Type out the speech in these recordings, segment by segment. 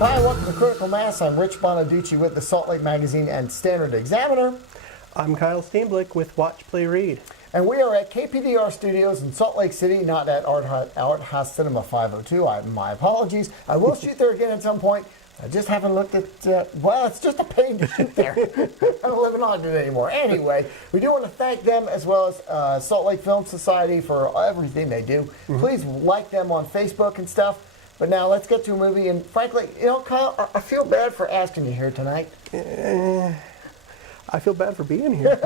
Hi, welcome to Critical Mass. I'm Rich Bonaduce with the Salt Lake Magazine and Standard Examiner. I'm Kyle Steenblik with watchplayread. And we are at KPDR Studios in Salt Lake City, not at Art House Cinema 502. My apologies. I will shoot there again at some point. I just haven't looked at, well, it's just a pain to shoot there. I don't live in Ogden anymore. Anyway, we do want to thank them as well as Salt Lake Film Society for everything they do. Mm-hmm. Please like them on Facebook and stuff. But now let's get to a movie. And frankly, you know, Kyle, I feel bad for asking you here tonight. I feel bad for being here.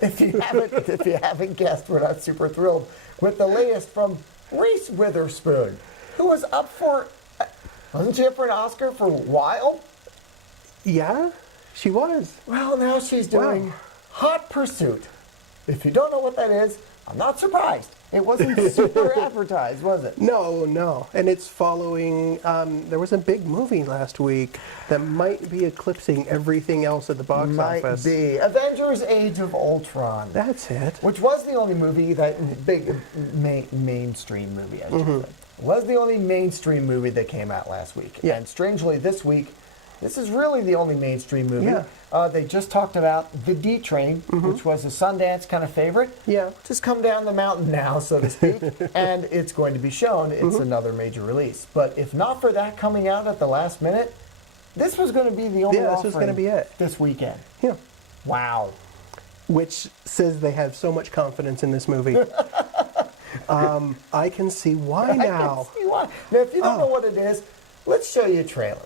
If you haven't guessed, we're not super thrilled with the latest from Reese Witherspoon, who was up for, wasn't she up for an Oscar for Wild? Yeah, she was. Well, now she's doing Hot Pursuit. If you don't know what that is, I'm not surprised. It wasn't super advertised, was it? No. And it's following, there was a big movie last week that might be eclipsing everything else at the box office. Might be. Avengers Age of Ultron. That's it. Which was the only movie that, big mainstream movie, I should say. Was the only mainstream movie that came out last week. Yeah. And strangely, this week, this is really the only mainstream movie. Yeah. They just talked about The D Train, which was a Sundance kind of favorite. Yeah. Just come down the mountain now, so to speak, and it's going to be shown. It's another major release. But if not for that coming out at the last minute, this was going to be the only offering this was going to be it. This weekend. Yeah. Wow. Which says they have so much confidence in this movie. I can see why now. I can see why. Now, if you don't know what it is, let's show you a trailer.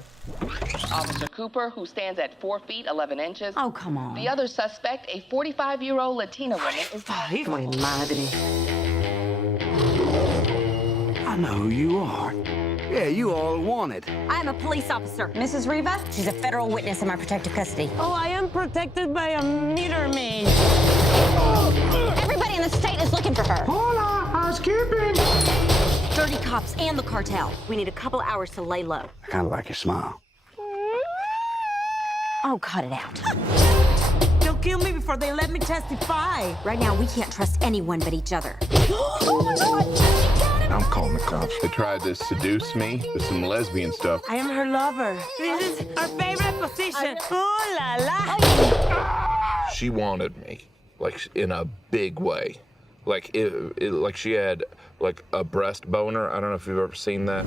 Officer Cooper, who stands at 4 feet 11 inches. Oh, come on. The other suspect, a 45-year-old Latina woman, is... Ay, madre. I know who you are. Yeah, you all wanted. I'm a police officer. Mrs. Riva, she's a federal witness in my protective custody. Oh, I am protected by a meter maid. Everybody in the state is looking for her. Hola, housekeeping. Dirty cops and the cartel. We need a couple hours to lay low. I kind of like your smile. Oh, cut it out. They'll kill me before they let me testify. Right now, we can't trust anyone but each other. Oh, my God. I'm calling the cops. They tried to seduce me with some lesbian stuff. I am her lover. This is our favorite position. Ooh la la. She wanted me, like, in a big way. Like, like she had, like, a breast boner. I don't know if you've ever seen that.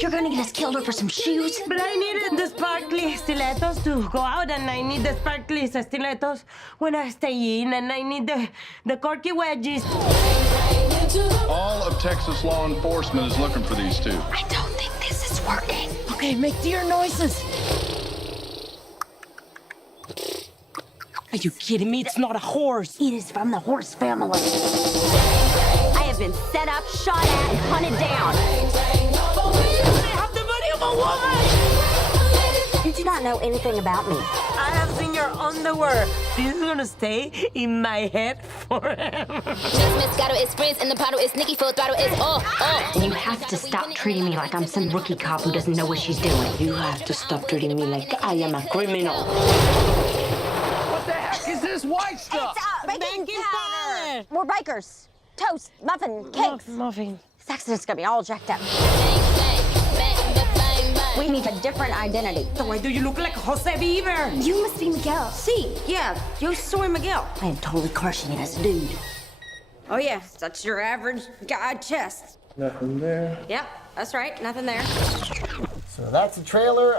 You're gonna get us killed over some shoes? But I needed the sparkly stilettos to go out, and I need the sparkly stilettos when I stay in, and I need the corky wedges. All of Texas law enforcement is looking for these two. I don't think this is working. Okay, make deer noises. Are you kidding me? It's not a horse. It is from the horse family. I have been set up, shot at, and hunted down. I have the body of a woman! You do not know anything about me. I have seen your underwear. This is gonna stay in my head forever. Moscato is Frizz, and the bottle is Nikki, full throttle is You have to stop treating me like I'm some rookie cop who doesn't know what she's doing. You have to stop treating me like I am a criminal. What the heck is this white stuff? Thank you, Father. We're bikers. Toast, muffin, cakes. Muffin. This accident's gonna be all jacked up. We need a different identity. So why do you look like Jose Bieber? You must be Miguel. See, yeah, yo soy Miguel. I am totally crushing it as a dude. Oh yeah, that's your average guy chest. Nothing there. Yep, that's right, nothing there. So that's a trailer.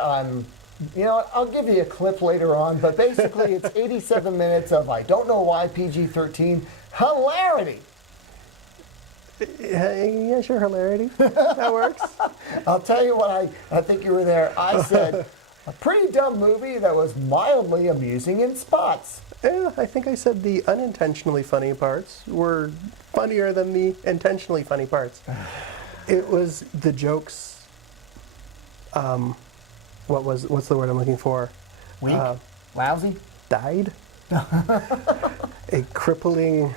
You know what, I'll give you a clip later on, but basically it's 87 minutes of I don't know why PG-13 hilarity. Yeah, sure, hilarity. That works. I'll tell you what, I think you were there. I said a pretty dumb movie that was mildly amusing in spots. Yeah, I think I said the unintentionally funny parts were funnier than the intentionally funny parts. It was the jokes. What's the word I'm looking for? Weak? Lousy? Died. A crippling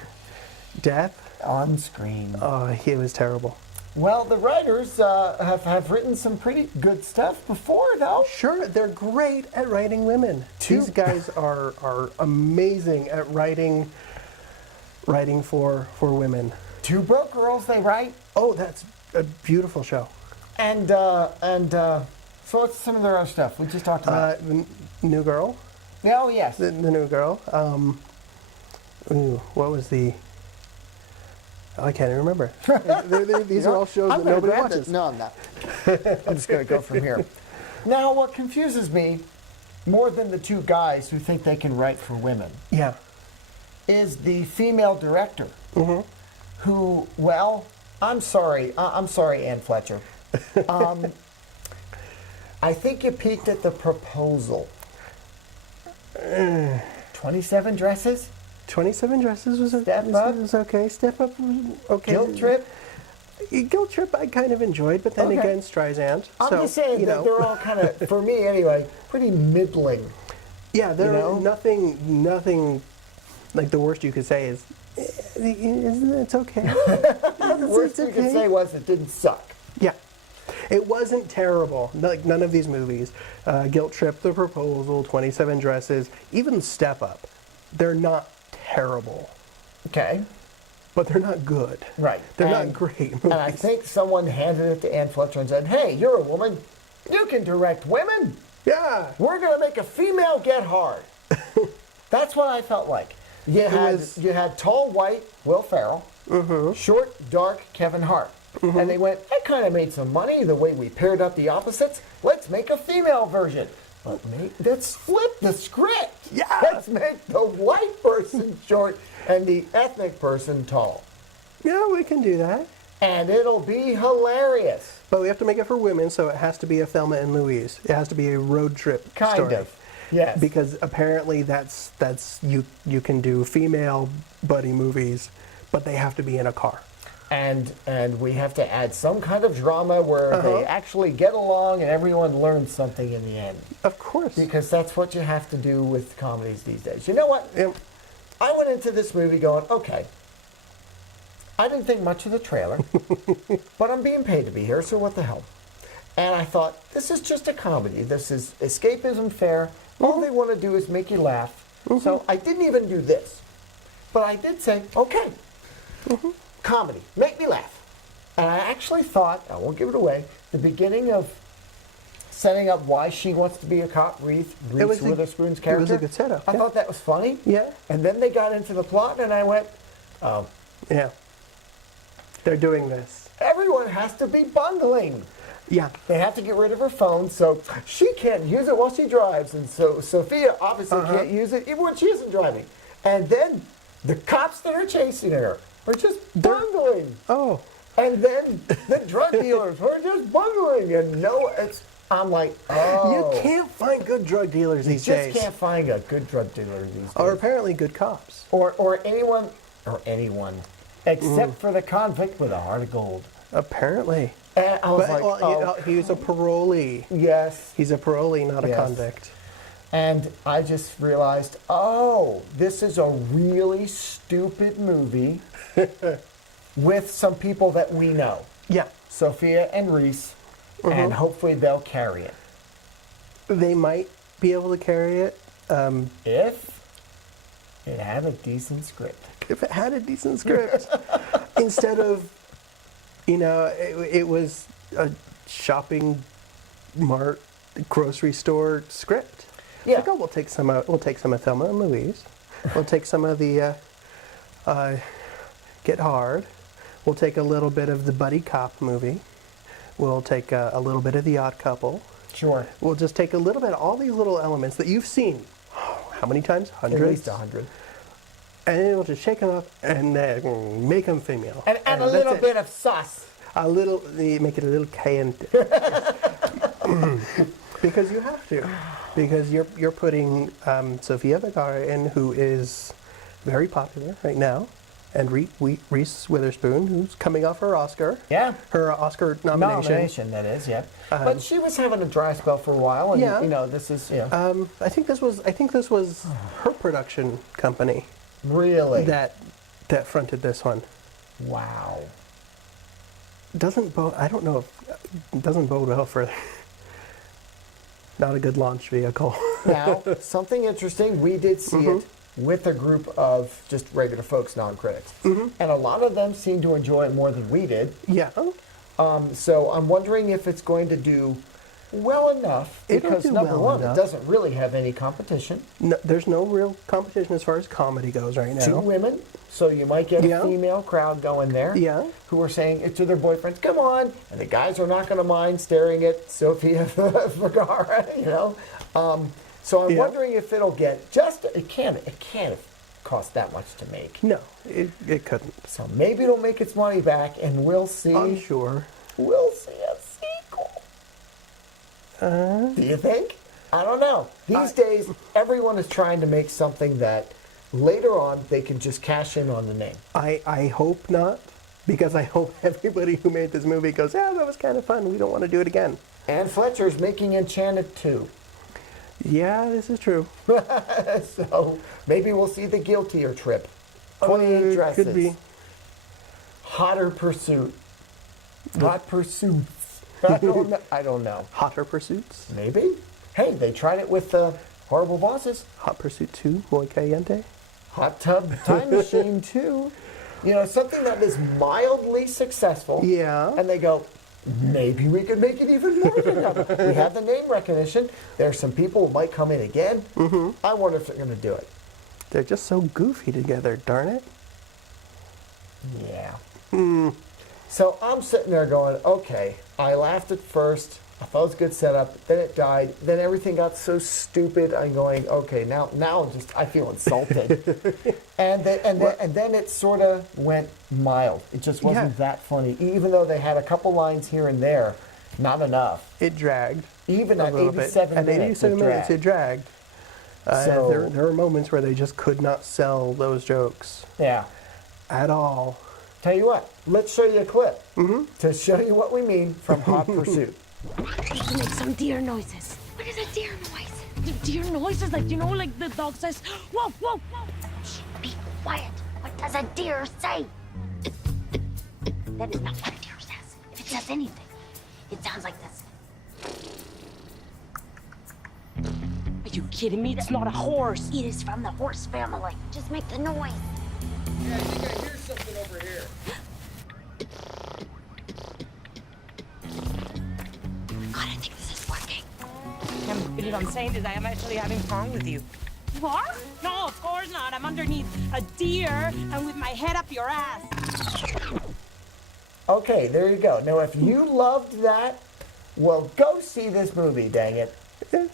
death. On screen. Oh, it was terrible. Well, the writers have written some pretty good stuff before, though. Sure, they're great at writing women. These guys are amazing at writing for women. Two Broke Girls they write. Oh, that's A beautiful show. And so what's some of their other stuff? We just talked about. New Girl. Yeah, oh, yes. The New Girl. What was the... I can't even remember. These are all shows that nobody watches. No, I'm not. I'm just going to go from here. Now, what confuses me more than the two guys who think they can write for women Yeah. is the female director who, well, I'm sorry, Ann Fletcher. I think you peaked at the proposal. 27 Dresses? 27 Dresses was okay. Step Up was okay. Guilt Trip? Guilt Trip I kind of enjoyed, but then again, Streisand. I'm just saying that they're all kind of, for me anyway, pretty middling. Yeah, there nothing like the worst you could say is it's okay. The worst you could say was it didn't suck. Yeah. It wasn't terrible. Like none of these movies, Guilt Trip, The Proposal, 27 Dresses, even Step Up, they're not terrible. Okay. But they're not good. Right. They're not great movies. And I think someone handed it to Ann Fletcher and said, hey, you're a woman. You can direct women. Yeah. We're going to make a female get hard. That's what I felt like. You had tall, white Will Ferrell, short, dark Kevin Hart. And they went, that kind of made some money the way we paired up the opposites. Let's make a female version. Let's flip the script. Yeah. Let's make the white person short and the ethnic person tall. Yeah, we can do that. And it'll be hilarious. But we have to make it for women, so it has to be a Thelma and Louise. It has to be a road trip Kind story. of. Yes. Because apparently that's you can do female buddy movies, but they have to be in a car. And we have to add some kind of drama where they actually get along and everyone learns something in the end. Of course. Because that's what you have to do with comedies these days. You know what? Yep. I went into this movie going, okay, I didn't think much of the trailer, but I'm being paid to be here, so what the hell? And I thought, this is just a comedy. This is escapism fare. All they want to do is make you laugh. So I didn't even do this. But I did say, okay, comedy, make me laugh. And I actually thought, I won't give it away, the beginning of setting up why she wants to be a cop, Reese Witherspoon's character. It was a good setup. I thought that was funny. Yeah. And then they got into the plot, and I went, oh. Yeah. They're doing this. Everyone has to be bungling. Yeah. They have to get rid of her phone, so she can't use it while she drives. And so Sophia obviously can't use it even when she isn't driving. And then the cops that are chasing her are just bungling. Oh. And then the drug dealers are just bungling. And I'm like, oh. You can't find good drug dealers these days. You just can't find a good drug dealer these days. Or apparently good cops. Or anyone, except for the convict with a heart of gold. Apparently. And I was he's a parolee. Yes. He's a parolee, not a convict. And I just realized, this is a really stupid movie with some people that we know. Yeah. Sophia and Reese, and hopefully they'll carry it. They might be able to carry it. If it had a decent script. If it had a decent script. Instead of, it was a shopping mart, grocery store script. Yeah. Like, we'll take some of Thelma and Louise. We'll take some of the Get Hard. We'll take a little bit of the buddy cop movie. We'll take a little bit of The Odd Couple. Sure. We'll just take a little bit of all these little elements that you've seen. How many times? Hundreds? At least 100. And then we'll just shake them up and make them female. And a little bit of sauce. Make it a little cayenne. Because you have to. Because you're putting Sophia Vergara in, who is very popular right now, and Reese Witherspoon, who's coming off her Oscar. Yeah. Her Oscar nomination. That is, yeah. But she was having a dry spell for a while, and this is, I think this was her production company. Really? That fronted this one. Wow. I don't know if it doesn't bode well for not a good launch vehicle. Now, something interesting, we did see it with a group of just regular folks, non-critics. And a lot of them seemed to enjoy it more than we did. Yeah. So I'm wondering if it's going to do well enough, It'll because do number well one, enough. it doesn't really have any competition. No, there's no real competition as far as comedy goes right now. 2 women, so you might get Yeah. a female crowd going there. Yeah. Who are saying it to their boyfriends, come on, and the guys are not going to mind staring at Sophia Vergara, you know. So I'm Yeah. wondering if it'll get it can't have cost that much to make. No, it couldn't. So maybe it'll make its money back, and we'll see. I'm sure. We'll see a sequel. Do you think? I don't know. These days, everyone is trying to make something that later on they can just cash in on the name. I hope not, because I hope everybody who made this movie goes, yeah, that was kind of fun. We don't want to do it again. And Fletcher's making Enchanted 2. Yeah, this is true. So maybe we'll see the guiltier trip. 28 dresses. Could be. Hotter pursuit. Hot pursuits. I don't know. Hotter Pursuits. Maybe. Hey, they tried it with Horrible Bosses. Hot Pursuit 2, Muy Caliente. Hot Tub Time Machine 2. You know, something that is mildly successful. Yeah. And they go, maybe we could make it even more than that. We have the name recognition. There's some people who might come in again. Mm-hmm. I wonder if they're going to do it. They're just so goofy together, darn it. Yeah. So I'm sitting there going, okay, I laughed at first. I thought it was a good setup. Then it died. Then everything got so stupid. I'm going, okay, now I feel insulted. and then it sort of went mild. It just wasn't that funny. Even though they had a couple lines here and there, not enough. It dragged. Even at 87 At minutes, 87 minutes, it dragged. So- there were moments where they just could not sell those jokes Yeah. at all. Tell you what, let's show you a clip to show you what we mean from Hot Pursuit. To make some deer noises. What is a deer noise? The deer noises, like, you know, like the dog says, whoa, whoa, whoa. Shh, be quiet. What does a deer say? That is not what a deer says. If it says anything, it sounds like this. Are you kidding me? It's not a horse. It is from the horse family. Just make the noise. Yeah, I think I hear something over here. God, I think this is working. What I'm saying is I am actually having fun with you. You are? No, of course not. I'm underneath a deer and with my head up your ass. Okay, there you go. Now, if you loved that, well, go see this movie, dang it.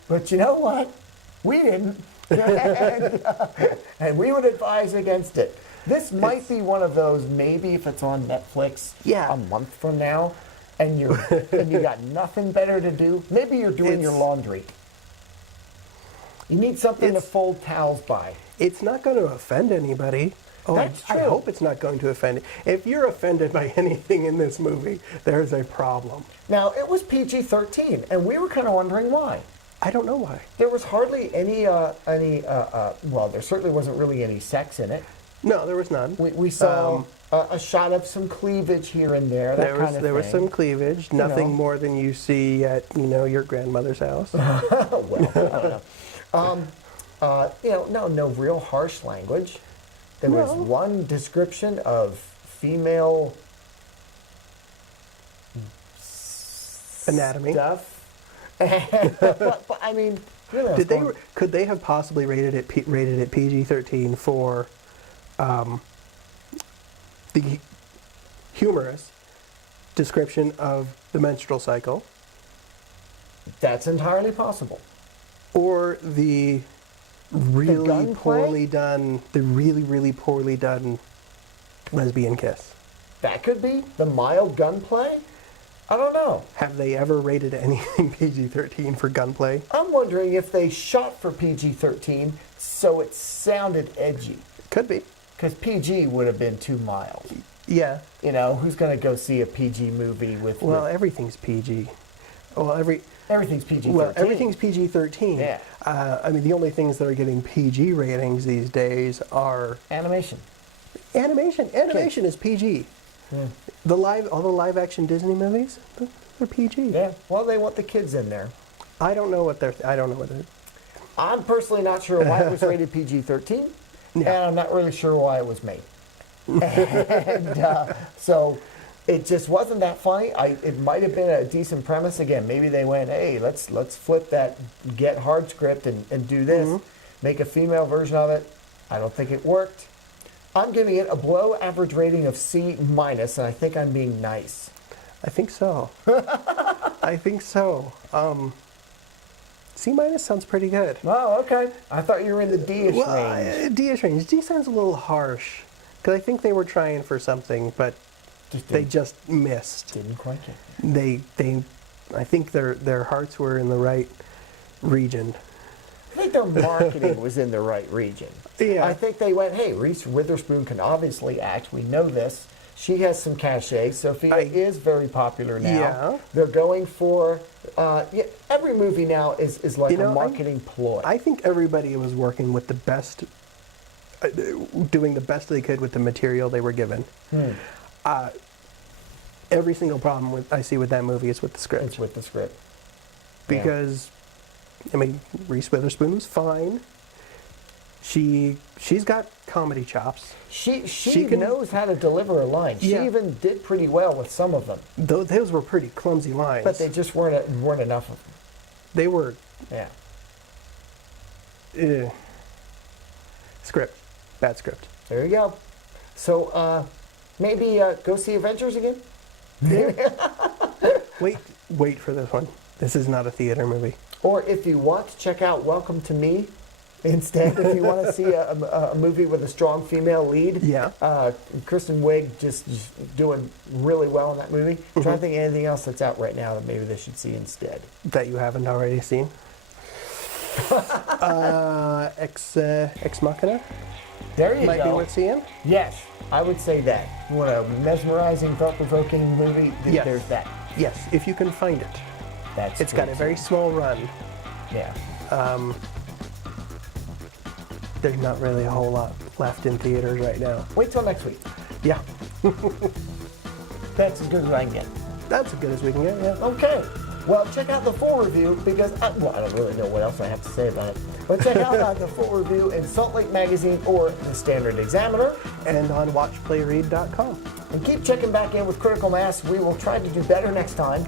But you know what? We didn't. And we would advise against it. This might be one of those, maybe if it's on Netflix a month from now, and you got nothing better to do. Maybe you're doing your laundry. You need something to fold towels by. It's not going to offend anybody. Oh, That's I true. hope it's not going to offend. If you're offended by anything in this movie, there's a problem. Now, it was PG-13, and we were kind of wondering why. I don't know why. There was hardly any, well, there certainly wasn't really any sex in it. No, there was none. We saw a shot of some cleavage here and there, that kind of thing. There was some cleavage, nothing more than you see at, your grandmother's house. Well, I don't know. No real harsh language. There was one description of female Anatomy. stuff. but I mean, really, could they have possibly rated it PG-13 for the humorous description of the menstrual cycle, that's entirely possible. or the really gunplay? poorly done lesbian kiss? That could be the mild gunplay. I don't know. Have they ever rated anything PG-13 for gunplay? I'm wondering if they shot for PG-13 so it sounded edgy. Could be. Because PG would have been too mild. Yeah. Who's going to go see a PG movie with... Well, everything's PG. Well, everything's PG-13. Well, everything's PG-13. Yeah. The only things that are getting PG ratings these days are... Animation. Animation is PG. Yeah. All the live action Disney movies, they're PG. Yeah. Well, they want the kids in there. I don't know what they're. I'm personally not sure why it was rated PG-13, and I'm not really sure why it was made. And so It just wasn't that funny. It might have been a decent premise. Again, maybe they went, hey, let's flip that get hard script and do this. Make a female version of it. I don't think it worked. I'm giving it a below average rating of C-, and I think I'm being nice. I think so. I think so. C- sounds pretty good. Oh, okay. I thought you were in the D-ish range. D-ish range. D sounds a little harsh. Because I think they were trying for something, but they just missed. Didn't quite get it. I think their hearts were in the right region. I think their marketing was in the right region. Yeah. I think they went, hey, Reese Witherspoon can obviously act. We know this. She has some cachet. Sophia is very popular now. Yeah. They're going for, every movie now is like a marketing ploy. I think everybody was working with the best, doing the best they could with the material they were given. Every single problem I see with that movie is with the script. It's with the script. Because, I mean, Reese Witherspoon was fine. She's got comedy chops. She knows how to deliver a line. She even did pretty well with some of them. Those were pretty clumsy lines. But they just weren't enough of them. They were. Yeah. Script. Bad script. There you go. So maybe go see Avengers again? Wait for this one. This is not a theater movie. Or if you want, check out Welcome to Me instead. If you want to see a movie with a strong female lead. Yeah. Kristen Wiig just doing really well in that movie. I'm trying to think of anything else that's out right now that maybe they should see instead. That you haven't already seen? Ex Machina? There you go. Might be worth seeing? Yes, I would say that. You want a mesmerizing, thought-provoking movie? Yes. There's that. Yes, if you can find it. It's got a very small run. Yeah. There's not really a whole lot left in theaters right now. Wait till next week. Yeah. That's as good as I can get. That's as good as we can get, yeah. Okay. Well, check out the full review because, I don't really know what else I have to say about it. But check out the full review in Salt Lake Magazine or the Standard Examiner. And on watchplayread.com. And keep checking back in with Critical Mass. We will try to do better next time.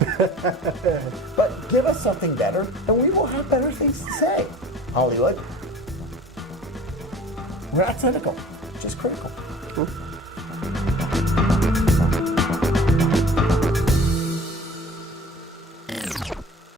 But give us something better, and we will have better things to say. Hollywood. We're not cynical, just critical.